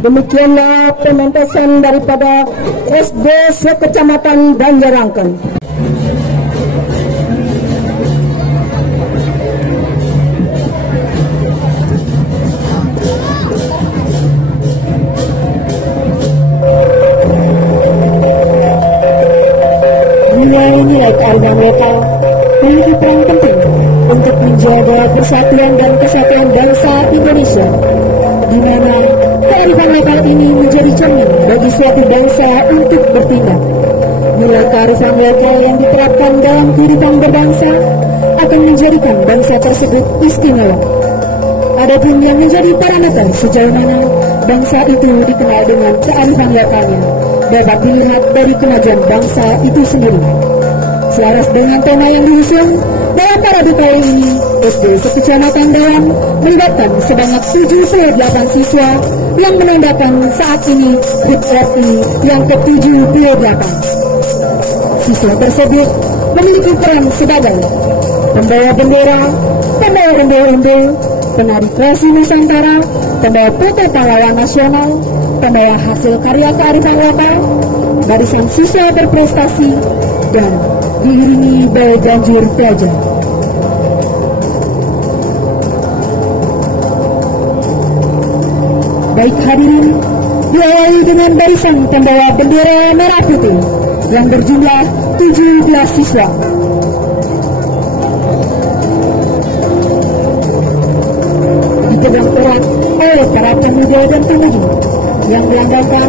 Demikianlah pementasan daripada SD Sekecamatan Banjarangken. Nilai-nilai kearifan lokal memiliki peran penting untuk menjaga persatuan dan kesatuan bangsa Indonesia, di mana kearifan lokal ini menjadi cermin bagi suatu bangsa untuk bertindak. Nilai kearifan lokal yang diterapkan dalam kehidupan berbangsa akan menjadikan bangsa tersebut istimewa. Adapun yang menjadi parameter sejauh mana bangsa itu dikenal dengan kearifan lokalnya dapat dilihat dari kemajuan bangsa itu sendiri. Selaras dengan tema yang diusung dalam parade kali ini, SD Sekecamatan Dalam melibatkan sebanyak 78 siswa yang menandakan saat ini HUT RI yang ke-78. Siswa tersebut memiliki peran sebagai pembawa bendera, pembawa ondel-ondel, penari kreasi Nusantara, pembawa foto pahlawan nasional, pembawa hasil karya kearifan lokal, barisan siswa berprestasi, dan diiringi bel ganjur pelajar. Baik hadirin, diawali dengan barisan pembawa bendera merah putih yang berjumlah 17 siswa. Dipegang erat oleh para pemuda dan pemudi yang melambangkan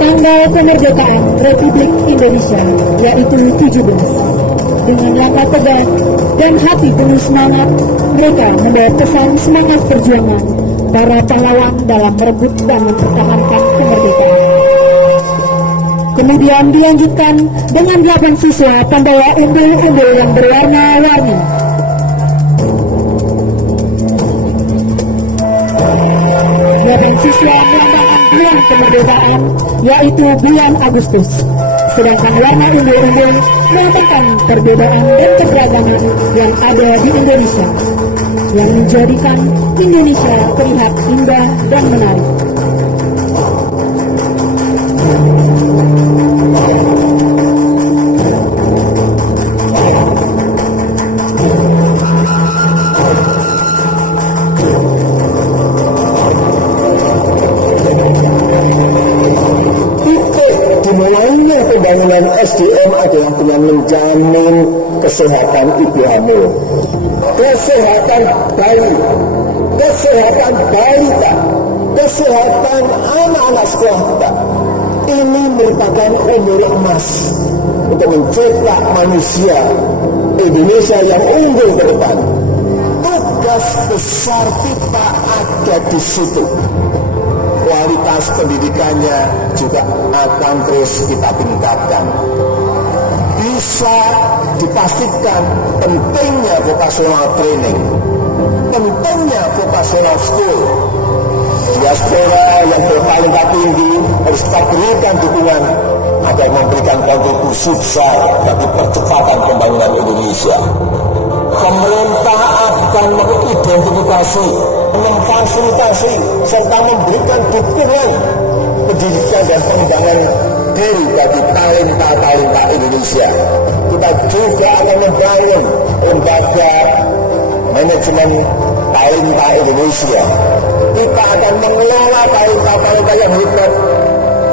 tanggal kemerdekaan Republik Indonesia, yaitu 17. Dengan langkah tegak dan hati penuh semangat, mereka membawa pesan semangat perjuangan para pahlawan dalam merebut dan mempertahankan kemerdekaan. Kemudian dilanjutkan dengan 8 siswa pembawa umbul-umbul yang berwarna-warni. Siswa melambangkan bulan kemerdekaan, yaitu bulan Agustus. Sedangkan warna umbul-umbul melambangkan perbedaan dan keberagaman yang ada di Indonesia, yang menjadikan Indonesia terlihat indah dan menarik. Pembangunan SDM adalah dengan menjamin kesehatan ibu hamil, kesehatan bayi, kesehatan balita, kesehatan anak-anak sekolah kita. Ini merupakan umur emas untuk mencetak manusia Indonesia yang unggul ke depan. Tugas besar kita ada di situ. Kualitas pendidikannya juga akan terus kita tingkatkan. Bisa dipastikan pentingnya vocational training, pentingnya vocational school. Diaspora yang bertalenta tinggi harus kita berikan dukungan agar memberikan kontribusi besar bagi percepatan pembangunan Indonesia. Pemerintah akan mengidentifikasi, memfasilitasi, serta memberikan dukungan pendidikan dan pengembangan diri bagi talenta-talenta Indonesia. Kita juga akan membangun lembaga manajemen talenta Indonesia. Kita akan mengelola talenta-talenta yang hebat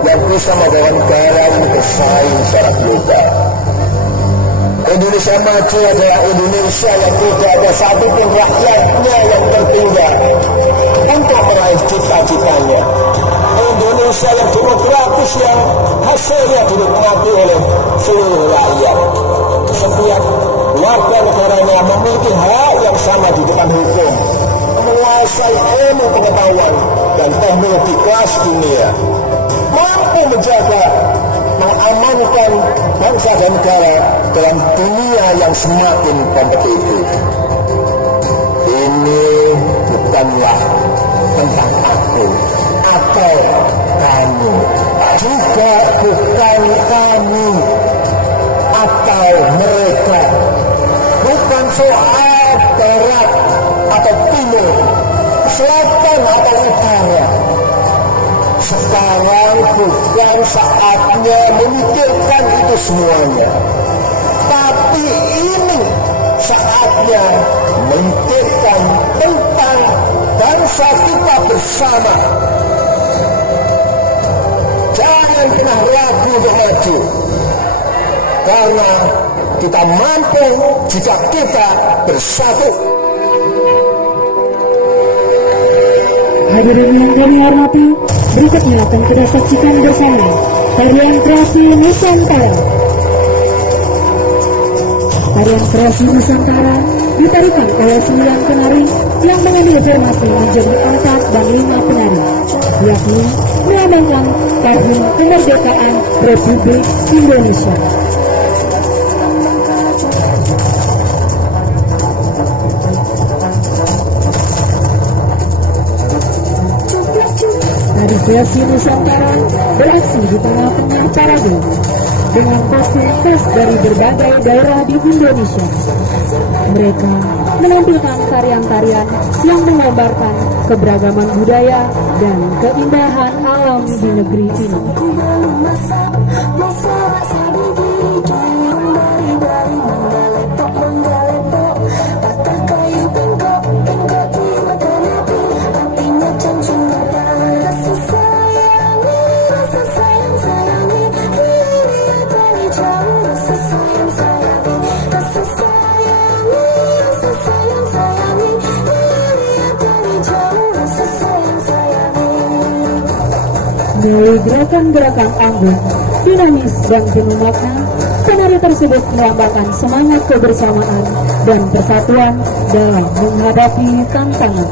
yang bisa membawa negara ini bersaing secara global. Indonesia maju adalah Indonesia yang tidak ada satupun rakyatnya yang tertinggal untuk meraih cita-citanya. Indonesia yang demokratis yang hasilnya dinikmati oleh seluruh rakyat. Setiap warga negaranya memiliki hak yang sama di depan hukum, menguasai ilmu pengetahuan dan teknologi kelas dunia, mampu menjaga, mengamankan bangsa dan negara dalam dunia yang semakin kompetitif. Ini bukanlah tentang aku atau kamu, juga bukan kamu atau mereka, bukan soal barat atau timur, selatan atau utara. Sekarang bukan saatnya memikirkan itu semuanya, tapi ini saatnya memikirkan tentang bangsa kita bersama. Jangan pernah ragu untuk maju, karena kita mampu jika kita bersatu. Hadirin yang kami hormati, berikutnya akan kita saksikan bersama tarian kreasi Nusantara. Tarian kreasi Nusantara ditarikan oleh 9 penari yang mengambil formasi menjadi 4 dan 5 penari, yakni melambangkan tahun kemerdekaan Republik Indonesia. Tari kreasi Nusantara beraksi di tengah-tengah parade dengan kostum khas dari berbagai daerah di Indonesia. Mereka menampilkan tarian-tarian yang menggambarkan keberagaman budaya dan keindahan alam di negeri ini. Melalui gerakan-gerakan anggun, dinamis dan penuh makna, penari tersebut melambangkan semangat kebersamaan dan persatuan dalam menghadapi tantangan.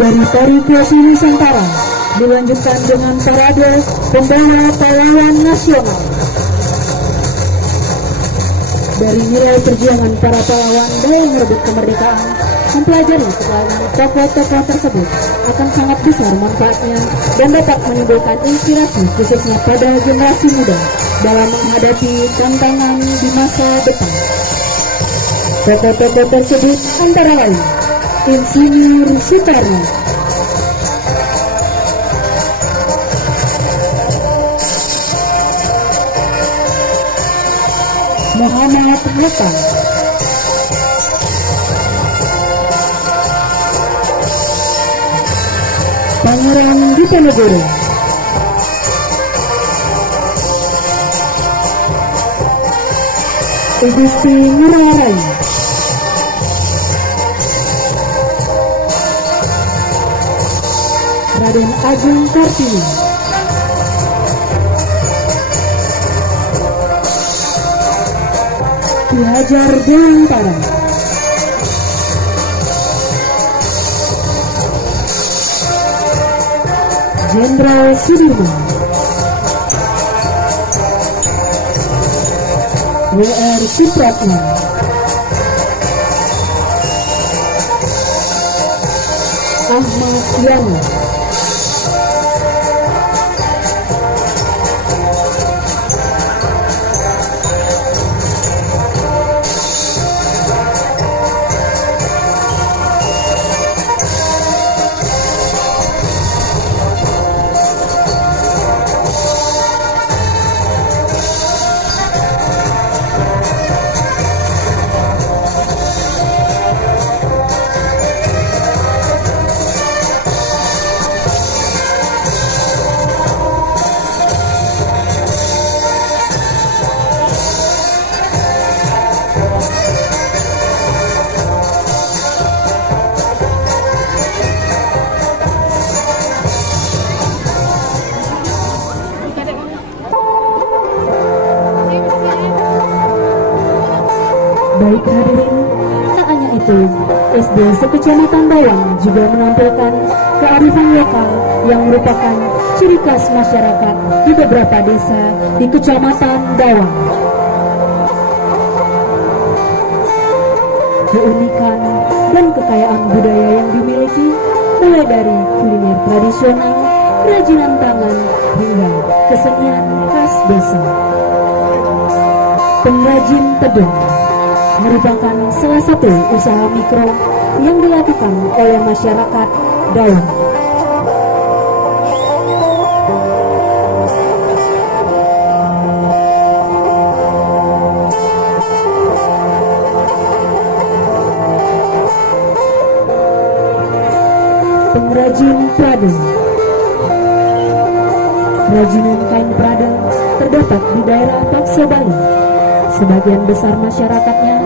Dari tari kreasi Nusantara dilanjutkan dengan parade pembawa pahlawan nasional. Dari nilai perjuangan para pahlawan dalam merebut kemerdekaan, mempelajari petualangan tokoh-tokoh tersebut akan sangat besar manfaatnya dan dapat menimbulkan inspirasi khususnya pada generasi muda dalam menghadapi tantangan di masa depan. Tokoh-tokoh tersebut antara lain Insinyur Soekarno, Muhammad Hatta, Pangeran Diponegoro, Igusti Ngurah Rai, Raden Agung Kartini, Ki Hajar Dewantara, Jenderal Sudirman, W.R. Supratman, Ahmad Yani, Baik hadirin, tak hanya itu, SD sekecamatan Bawang juga menampilkan kearifan lokal yang merupakan ciri khas masyarakat di beberapa desa di Kecamatan Bawang. keunikan dan kekayaan budaya yang dimiliki, mulai dari kuliner tradisional, kerajinan tangan, hingga kesenian khas desa. Pengrajin tedong merupakan salah satu usaha mikro yang dilakukan oleh masyarakat Dawan. Pengrajin Prada. Kerajinan kain Prada terdapat di daerah Pakso Bali. Sebagian besar masyarakatnya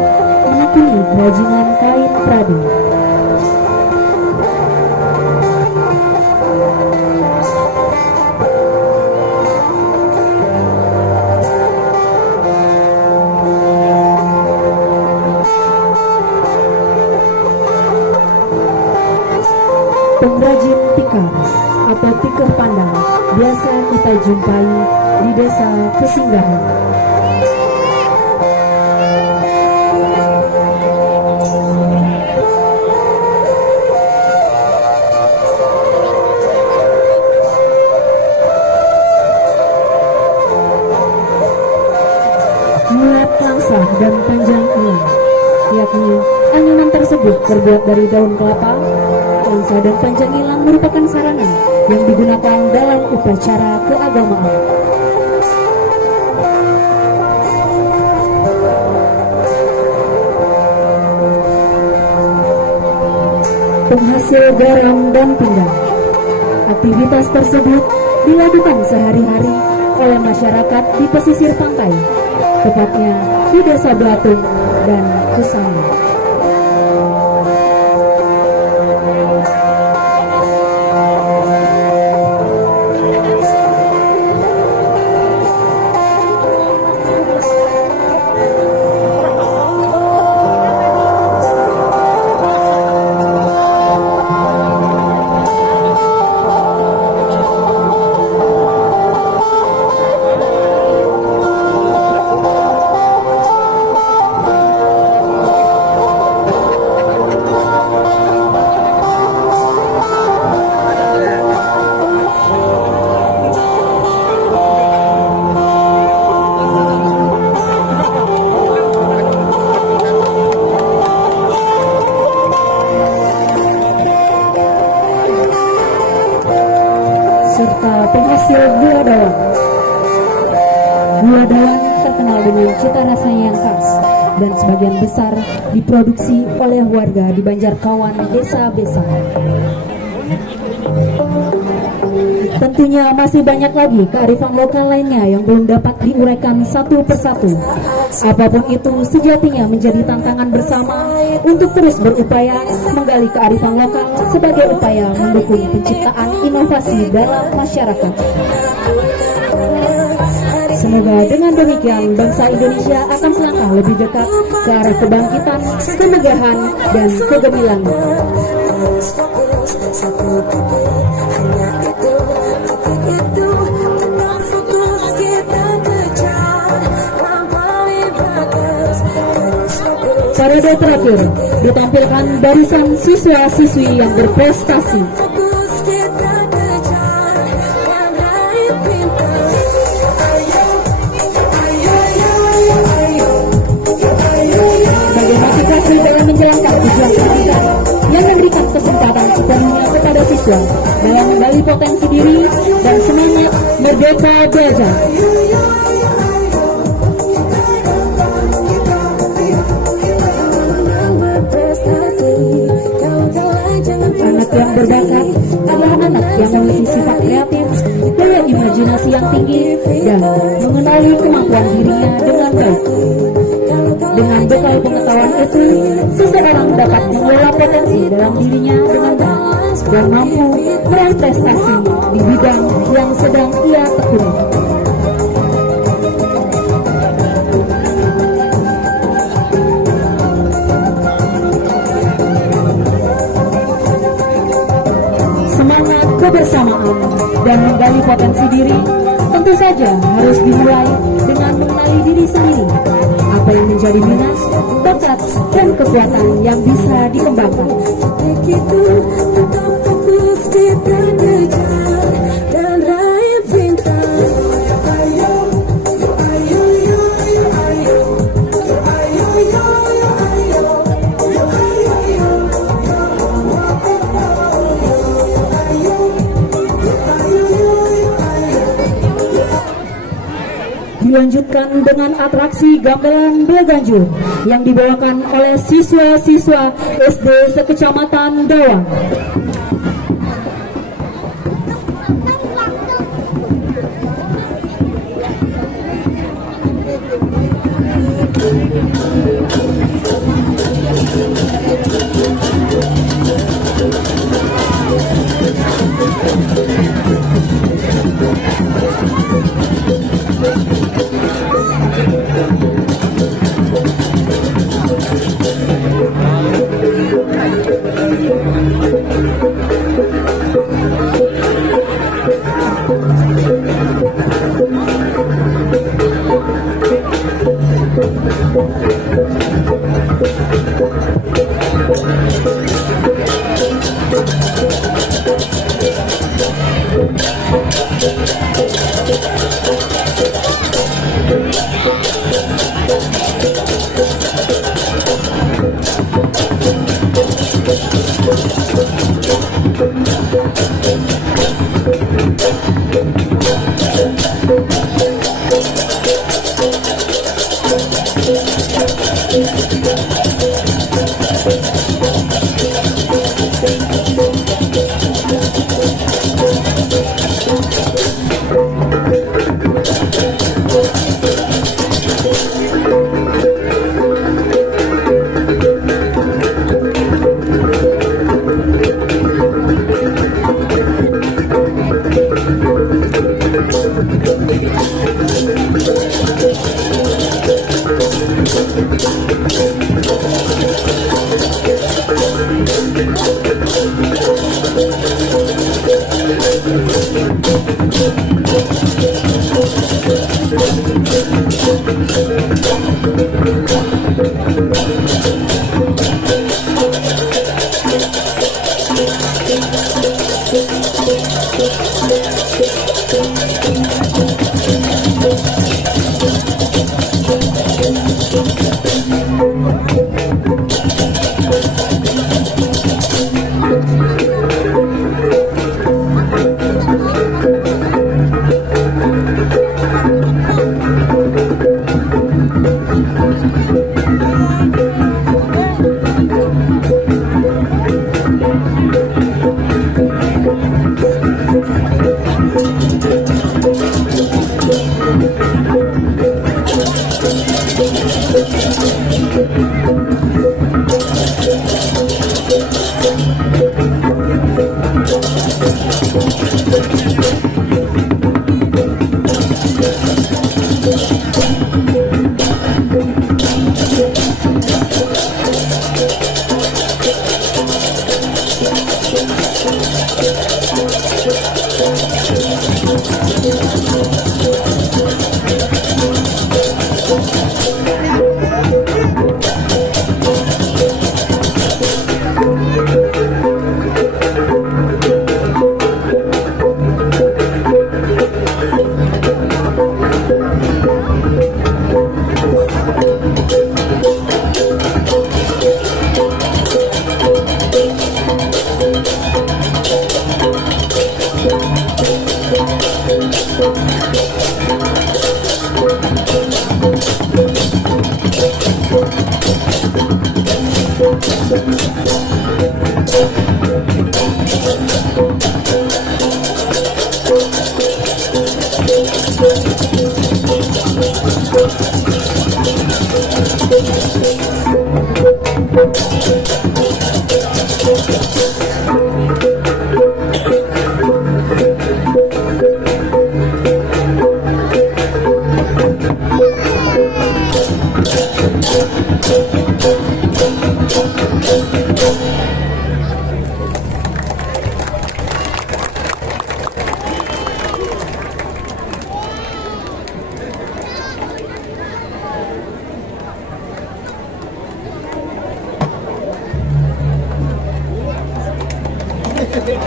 menekuni kerajinan kain Prada. Pengrajin tikar atau tikar pandang biasa kita jumpai di desa Pesinggahan. Muat langsa dan panjang ilang, yakni anyaman tersebut terbuat dari daun kelapa. Langsa dan panjang ilang merupakan sarana yang digunakan dalam upacara keagamaan. Penghasil garam dan pindang. Aktivitas tersebut dilakukan sehari-hari oleh masyarakat di pesisir pantai, tepatnya di Desa Blatung dan Kusama. Serta penghasil gula Dawan. Gula Dawan terkenal dengan cita rasanya yang khas dan sebagian besar diproduksi oleh warga di Banjarkawan, Desa Besan. Tentunya masih banyak lagi kearifan lokal lainnya yang belum dapat diuraikan satu persatu. Apapun itu sejatinya menjadi tantangan bersama untuk terus berupaya menggali kearifan lokal sebagai upaya mendukung penciptaan inovasi dalam masyarakat. Semoga dengan demikian bangsa Indonesia akan selangkah lebih dekat ke arah kebangkitan, kemegahan, dan kegemilangan. Parade terakhir ditampilkan barisan siswa-siswi yang berprestasi. Sebagai motivasi dalam menjalankan tujuan pendidikan yang memberikan kesempatan sepenuhnya kepada siswa dalam menggali potensi diri dan semangat merdeka belajar. Anak yang berbakat adalah anak yang memiliki sifat kreatif, daya imajinasi yang tinggi, dan mengenali kemampuan dirinya dengan baik. Dengan bekal pengetahuan itu, seseorang dapat mengelola potensi dalam dirinya dengan baik dan mampu meraih prestasi di bidang yang sedang ia tekuni. Semangat kebersamaan dan menggali potensi diri tentu saja harus dimulai dengan mengenali diri sendiri apa yang menjadi minat, bakat, dan kekuatan yang bisa dikembangkan. Tetap fokus di belajar dan raih bintang. Dilanjutkan dengan atraksi gamelan Belaganjur yang dibawakan oleh siswa-siswa SD sekecamatan Dawang.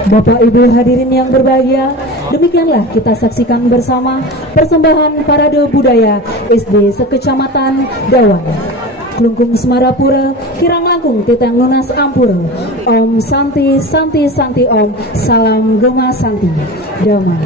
Bapak Ibu hadirin yang berbahagia, demikianlah kita saksikan bersama persembahan Parade Budaya SD Sekecamatan Dawan, Klungkung Semarapura, Kirang Langkung Titang Lunas Ampura. Om Santi Santi Santi Om, salam Gema Santi Damai.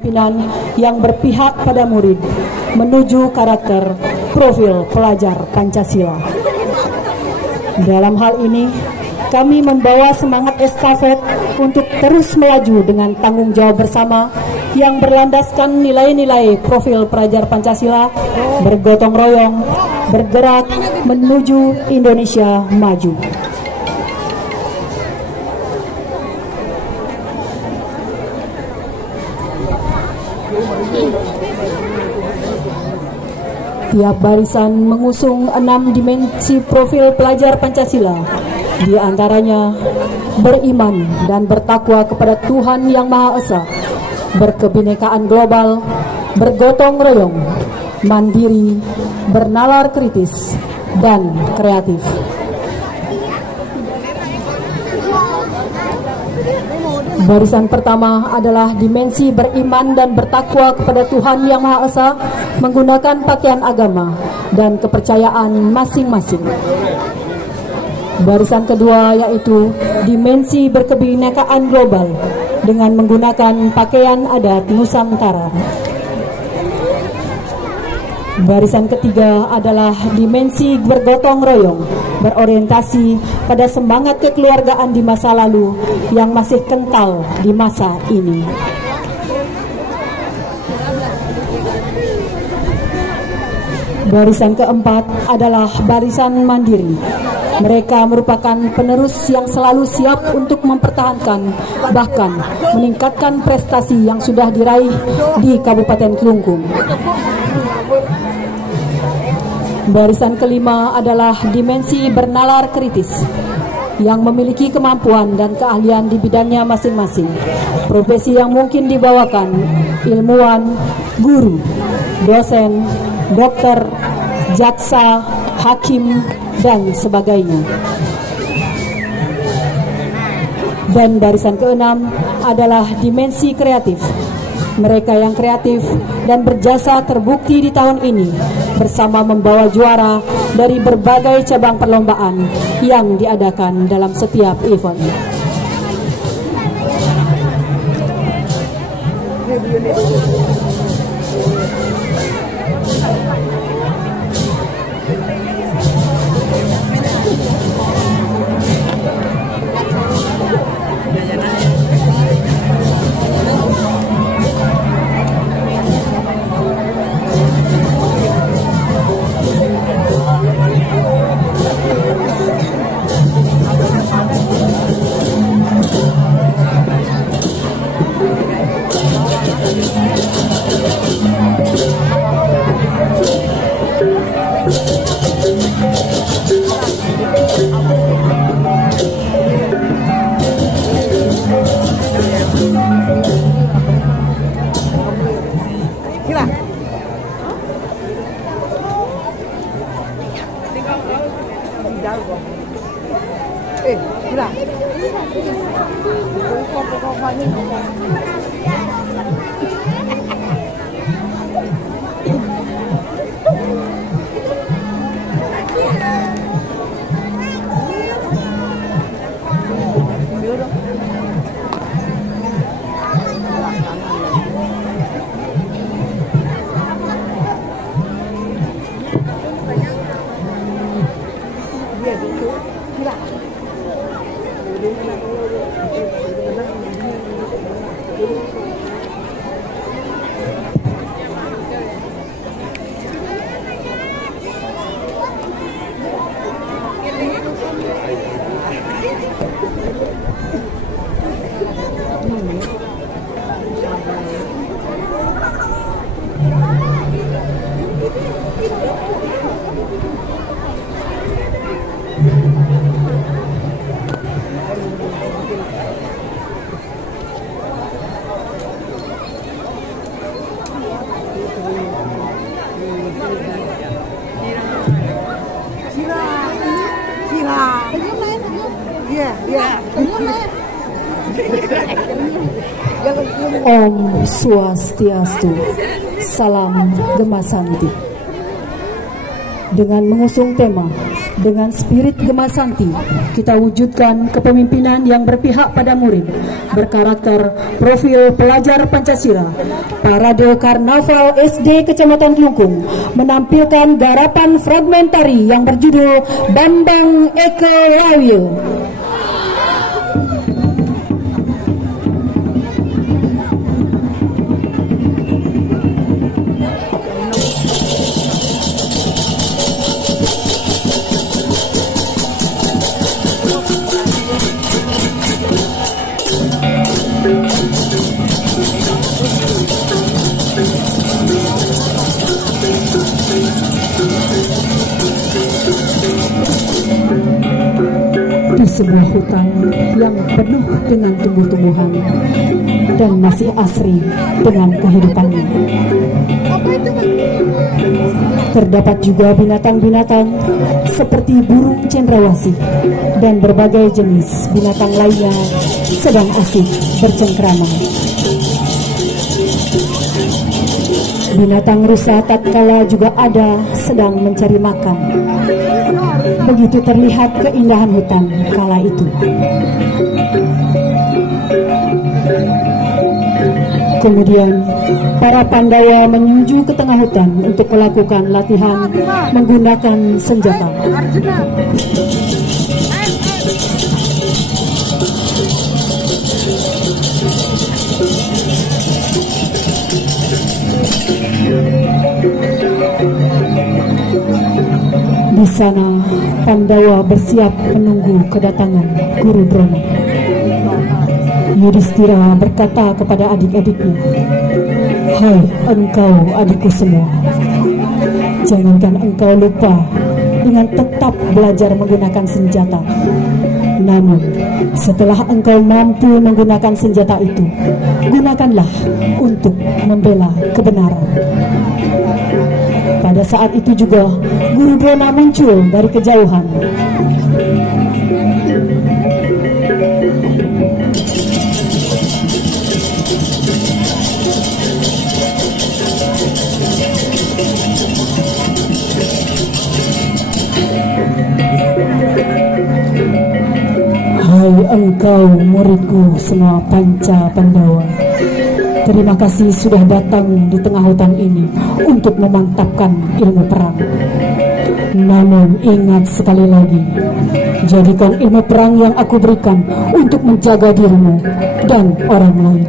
Pimpinan yang berpihak pada murid menuju karakter profil pelajar Pancasila. Dalam hal ini, kami membawa semangat estafet untuk terus melaju dengan tanggung jawab bersama yang berlandaskan nilai-nilai profil pelajar Pancasila, bergotong royong, bergerak menuju Indonesia maju. Tiap barisan mengusung 6 dimensi profil pelajar Pancasila, di antaranya beriman dan bertakwa kepada Tuhan Yang Maha Esa, berkebinekaan global, bergotong royong, mandiri, bernalar kritis, dan kreatif. Barisan pertama adalah dimensi beriman dan bertakwa kepada Tuhan Yang Maha Esa menggunakan pakaian agama dan kepercayaan masing-masing. Barisan kedua yaitu dimensi berkebinekaan global dengan menggunakan pakaian adat Nusantara. Barisan ketiga adalah dimensi bergotong royong, berorientasi pada semangat kekeluargaan di masa lalu yang masih kental di masa ini. Barisan keempat adalah barisan mandiri. Mereka merupakan penerus yang selalu siap untuk mempertahankan, bahkan meningkatkan prestasi yang sudah diraih di Kabupaten Klungkung. Barisan kelima adalah dimensi bernalar kritis yang memiliki kemampuan dan keahlian di bidangnya masing-masing. Profesi yang mungkin dibawakan ilmuwan, guru, dosen, dokter, jaksa, hakim, dan sebagainya. Dan barisan keenam adalah dimensi kreatif. Mereka yang kreatif dan berjasa terbukti di tahun ini bersama membawa juara dari berbagai cabang perlombaan yang diadakan dalam setiap event. Om Swastiastu, Salam Gemasanti. Dengan mengusung tema dengan spirit Gemasanti, kita wujudkan kepemimpinan yang berpihak pada murid, berkarakter profil pelajar Pancasila. Parade Karnaval SD Kecamatan Kelungkung menampilkan garapan fragmentari yang berjudul Bambang Eke Lawil. Di sebuah hutan yang penuh dengan tumbuh-tumbuhan dan masih asri dengan kehidupannya. Terdapat juga binatang-binatang seperti burung cendrawasih dan berbagai jenis binatang lainnya sedang asik bercengkrama. Binatang rusa tatkala juga ada sedang mencari makan. Begitu terlihat keindahan hutan kala itu. Kemudian para Pandawa menuju ke tengah hutan untuk melakukan latihan menggunakan senjata. Di sana, Pandawa bersiap menunggu kedatangan Guru Drona. Yudhistira berkata kepada adik-adiknya, "Hai engkau adikku semua, jangankan engkau lupa dengan tetap belajar menggunakan senjata. Namun, setelah engkau mampu menggunakan senjata itu, gunakanlah untuk membela kebenaran." Pada saat itu juga Guru Drona muncul dari kejauhan. Hai engkau muridku semua Panca Pandawa, terima kasih sudah datang di tengah hutan ini untuk memantapkan ilmu perang. Namun ingat sekali lagi, jadikan ilmu perang yang aku berikan untuk menjaga dirimu dan orang lain.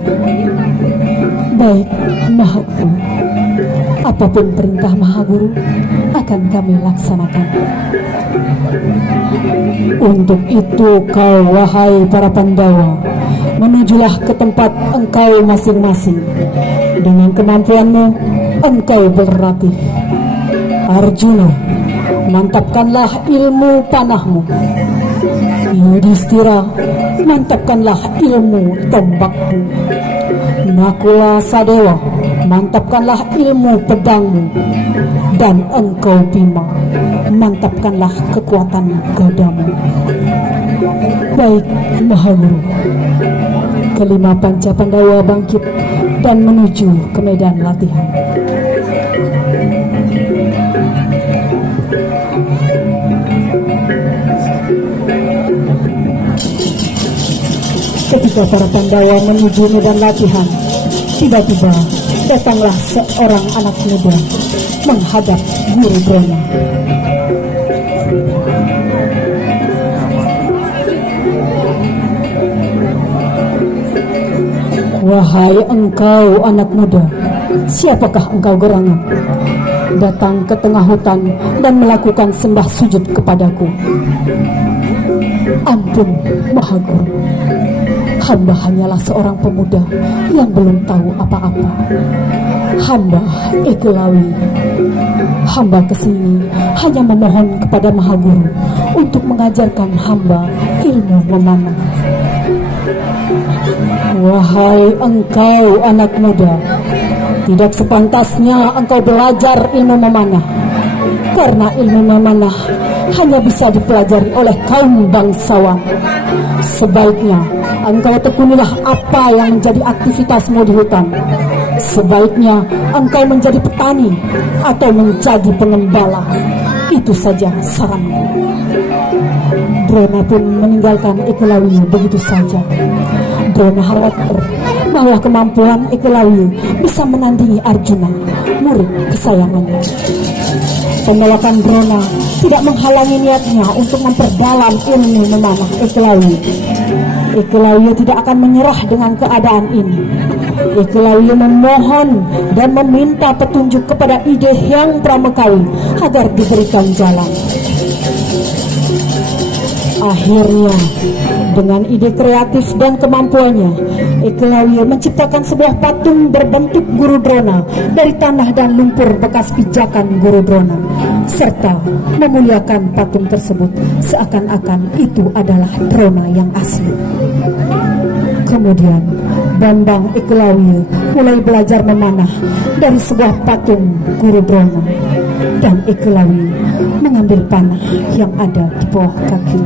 Baik, Mahaguru, apapun perintah Mahaguru akan kami laksanakan. Untuk itu kau wahai para Pandawa, menujulah ke tempat engkau masing-masing. Dengan kemampuanmu, engkau berlatih. Arjuna, mantapkanlah ilmu panahmu. Yudhistira, mantapkanlah ilmu tombakmu. Nakula Sadewa, mantapkanlah ilmu pedangmu. Dan engkau Bima, mantapkanlah kekuatan gadamu. Baik, Mahaguru. Kelima Panca Pandawa bangkit dan menuju ke medan latihan. Ketika para Pandawa menuju medan latihan, tiba-tiba datanglah seorang anak muda menghadap Guru Drona. Wahai engkau anak muda, siapakah engkau gerangan? Datang ke tengah hutan dan melakukan sembah sujud kepadaku. Ampun, Mahaguru. Hamba hanyalah seorang pemuda yang belum tahu apa-apa. Hamba Eke Lawil. Hamba kesini hanya memohon kepada Mahaguru untuk mengajarkan hamba ilmu memanah. Wahai engkau anak muda, tidak sepantasnya engkau belajar ilmu memanah, karena ilmu memanah hanya bisa dipelajari oleh kaum bangsawan. Sebaiknya engkau tekunilah apa yang menjadi aktivitasmu di hutan. Sebaiknya engkau menjadi petani atau menjadi pengembala. Itu saja saranku. Drona pun meninggalkan Ekelawiyu begitu saja. Drona khawatir bahwa kemampuan Ekelawiyu bisa menandingi Arjuna, murid kesayangannya. Penolakan Drona tidak menghalangi niatnya untuk memperdalam ilmu memanah Ekelawiyu. Ekelawiyu tidak akan menyerah dengan keadaan ini. Ekelawiyu memohon dan meminta petunjuk kepada ide Hyang Pramekawi agar diberikan jalan. Akhirnya, dengan ide kreatif dan kemampuannya, Ekelawiyu menciptakan sebuah patung berbentuk Guru Drona dari tanah dan lumpur bekas pijakan Guru Drona, serta memuliakan patung tersebut seakan-akan itu adalah Drona yang asli. Kemudian, Bambang Ekelawiyu mulai belajar memanah dari sebuah patung Guru Drona, dan Ekelawiyu mengambil panah yang ada di bawah kaki.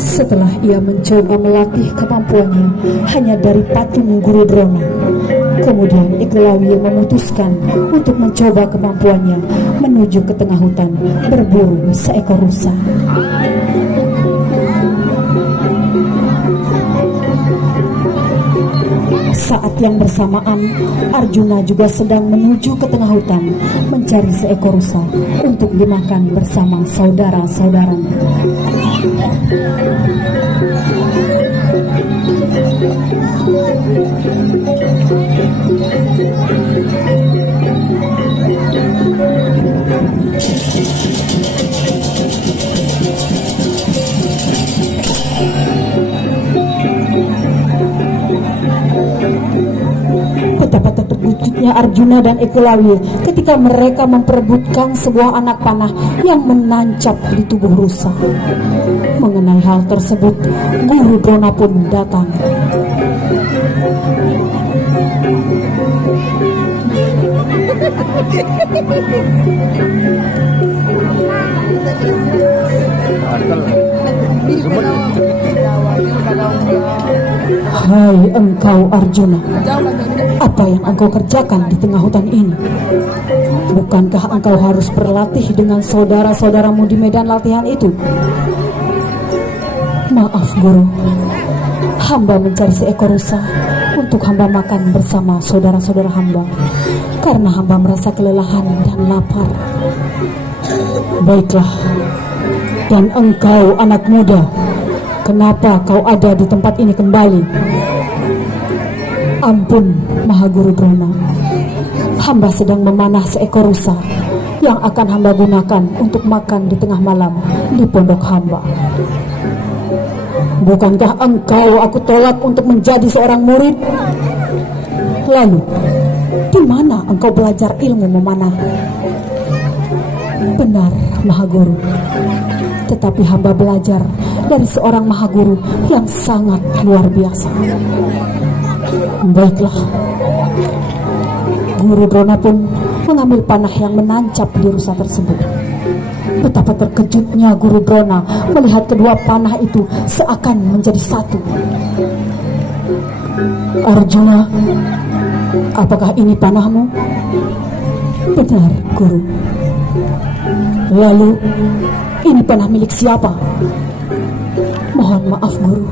Setelah ia mencoba melatih kemampuannya hanya dari patung Guru Drona, kemudian Ekelawiyu memutuskan untuk mencoba kemampuannya menuju ke tengah hutan berburu seekor rusa. Saat yang bersamaan, Arjuna juga sedang menuju ke tengah hutan mencari seekor rusa untuk dimakan bersama saudara-saudaranya. Betapa terkejutnya Arjuna dan Ekelawiyu ketika mereka memperebutkan sebuah anak panah yang menancap di tubuh rusa. Mengenai hal tersebut, Guru Drona pun datang. Hai engkau Arjuna, apa yang engkau kerjakan di tengah hutan ini? Bukankah engkau harus berlatih dengan saudara-saudaramu di medan latihan itu? Maaf Guru, hamba mencari seekor rusa untuk hamba makan bersama saudara-saudara hamba, karena hamba merasa kelelahan dan lapar. Baiklah, dan engkau anak muda, kenapa kau ada di tempat ini kembali? Ampun Mahaguru Drona, hamba sedang memanah seekor rusa yang akan hamba gunakan untuk makan di tengah malam di pondok hamba. Bukankah engkau aku tolak untuk menjadi seorang murid? Lalu, di mana engkau belajar ilmu memanah? Benar, Mahaguru. Tetapi hamba belajar dari seorang Mahaguru yang sangat luar biasa. Baiklah. Guru Drona pun mengambil panah yang menancap di rusa tersebut. Betapa terkejutnya Guru Drona melihat kedua panah itu seakan menjadi satu. Arjuna, apakah ini panahmu? Benar, Guru. Lalu, ini panah milik siapa? Mohon maaf, Guru.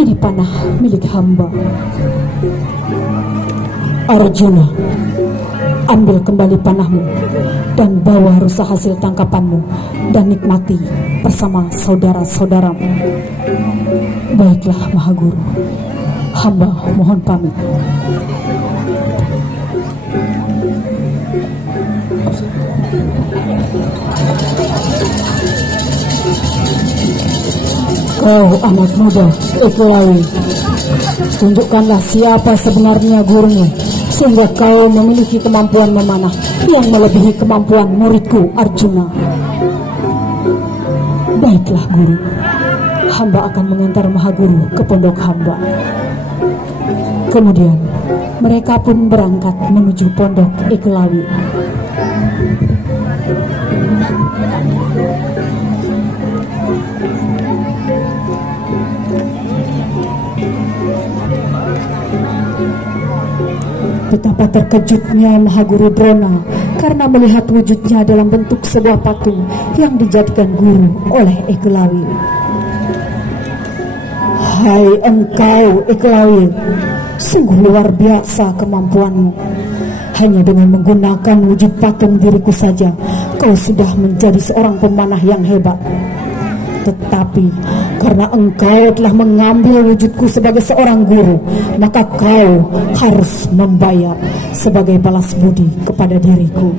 Ini panah milik hamba. Arjuna, Ambil kembali panahmu dan bawa rusa hasil tangkapanmu dan nikmati bersama saudara-saudaramu. Baiklah Mahaguru, hamba mohon pamit. Kau anak muda, Ekelawi, tunjukkanlah siapa sebenarnya gurumu, sehingga kau memiliki kemampuan memanah yang melebihi kemampuan muridku Arjuna. Baiklah guru, hamba akan mengantar Mahaguru ke pondok hamba. Kemudian mereka pun berangkat menuju pondok Ekelawi. Betapa terkejutnya Mahaguru Drona karena melihat wujudnya dalam bentuk sebuah patung yang dijadikan guru oleh Ekelawi. Hai engkau Ekelawi, sungguh luar biasa kemampuanmu. Hanya dengan menggunakan wujud patung diriku saja, kau sudah menjadi seorang pemanah yang hebat. Tetapi karena engkau telah mengambil wujudku sebagai seorang guru, maka kau harus membayar sebagai balas budi kepada diriku.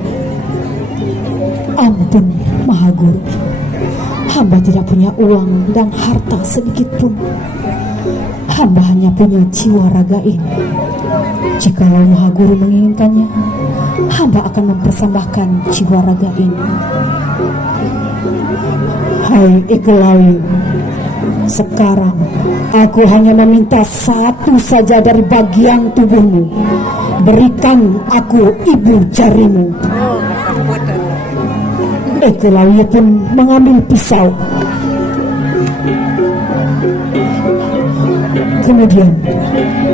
Ampun Mahaguru, hamba tidak punya uang dan harta sedikit pun. Hamba hanya punya jiwa raga ini. Jikalau Mahaguru menginginkannya, hamba akan mempersembahkan jiwa raga ini. Hai Ekelawi, sekarang aku hanya meminta satu saja dari bagian tubuhmu. Berikan aku ibu jarimu. Ekelawi pun mengambil pisau. Kemudian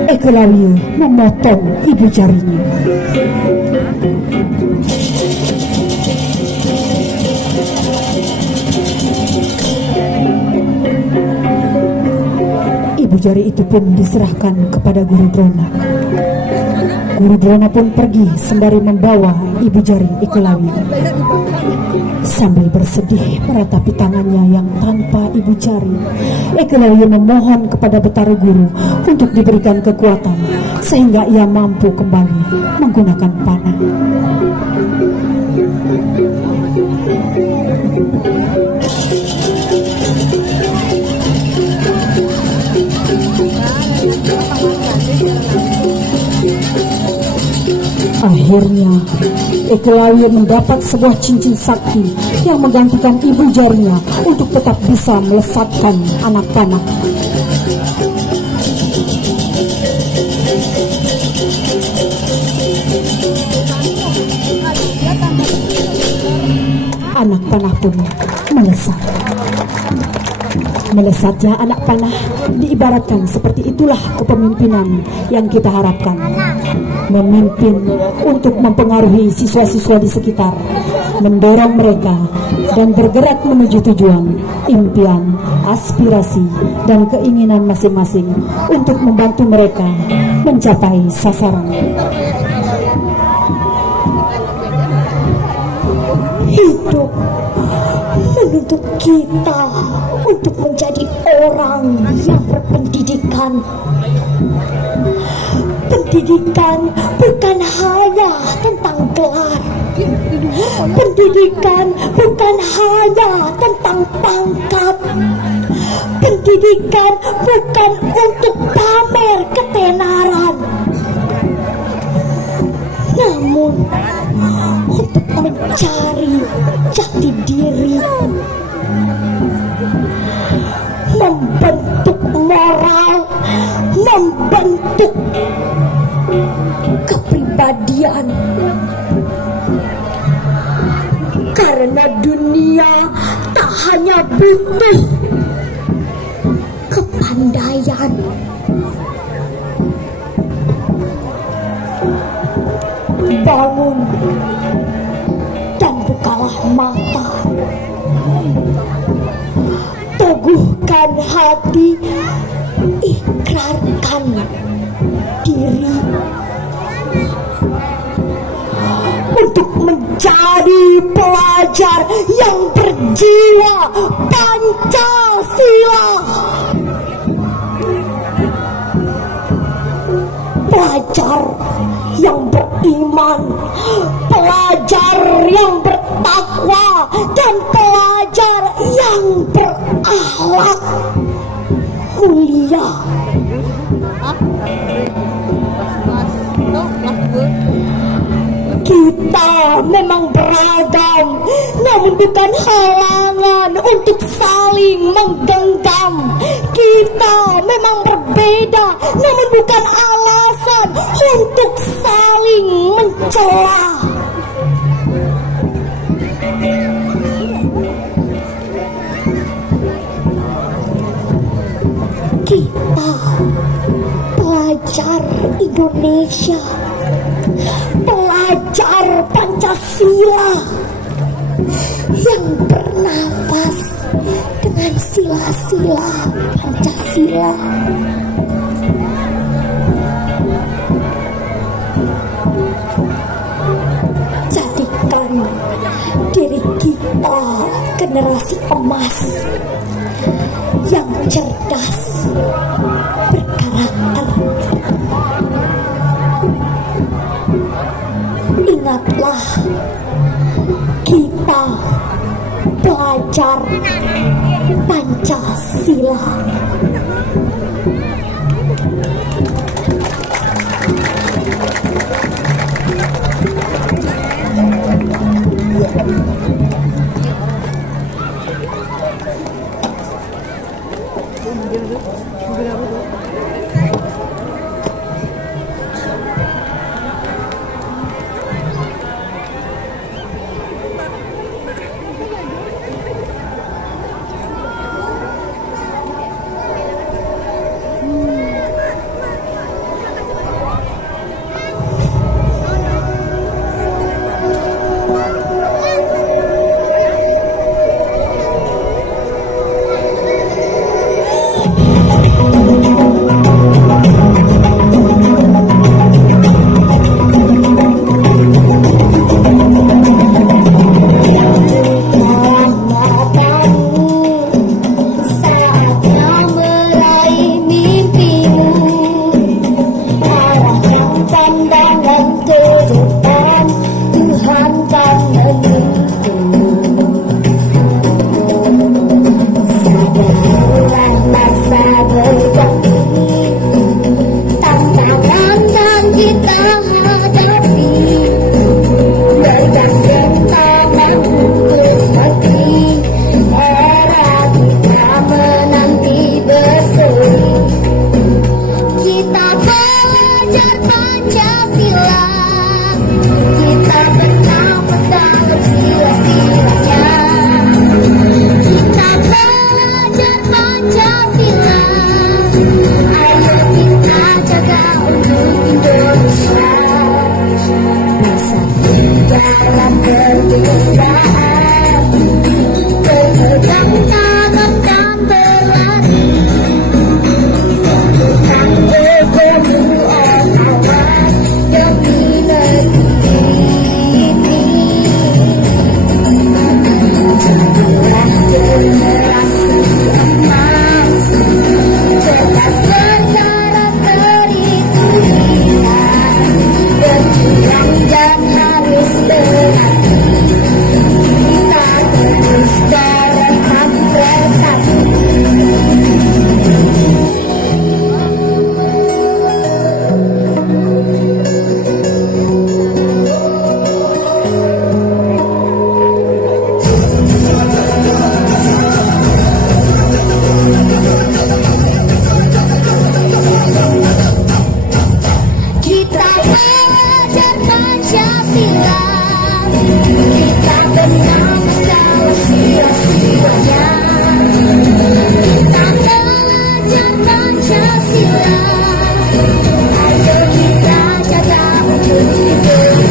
Ekelawi memotong ibu jarinya. Ibu jari itu pun diserahkan kepada Guru Drona. Guru Drona pun pergi sembari membawa ibu jari Ekelawi. Sambil bersedih meratapi tangannya yang tanpa ibu jari, Ekelawi memohon kepada Betara Guru untuk diberikan kekuatan sehingga ia mampu kembali menggunakan panah. Akhirnya Ekelawi mendapat sebuah cincin sakti yang menggantikan ibu jarinya untuk tetap bisa melesatkan anak panah. Anak panah pun melesat. Melesatnya anak panah diibaratkan seperti itulah kepemimpinan yang kita harapkan. Memimpin untuk mempengaruhi siswa-siswa di sekitar, mendorong mereka dan bergerak menuju tujuan, impian, aspirasi, dan keinginan masing-masing untuk membantu mereka mencapai sasaran. Hidup menuntut kita untuk menjadi orang yang berpendidikan. Pendidikan bukan hanya tentang gelar. Pendidikan bukan hanya tentang pangkat. Pendidikan bukan untuk pamer ketenaran, namun untuk mencari jati diri, membentuk moral, membentuk kepribadian. Karena dunia tak hanya butuh kepandaian, bangun dan bukalah mata, teguhkan hati, ikrarkan diri. untuk menjadi pelajar yang berjiwa Pancasila. Pelajar yang beriman, pelajar yang bertakwa, dan pelajar yang berakhlak mulia. Kita memang beragam, namun bukan halangan untuk saling menggenggam. Kita memang berbeda, namun bukan alasan untuk saling mencela. Kita pelajar Indonesia, pelajar Pancasila yang bernafas dengan sila-sila Pancasila. Jadikan diri kita generasi emas yang cerdas, berkarakter. Ingatlah, kita pelajar Pancasila. Pancasila, ayo kita jaga untuk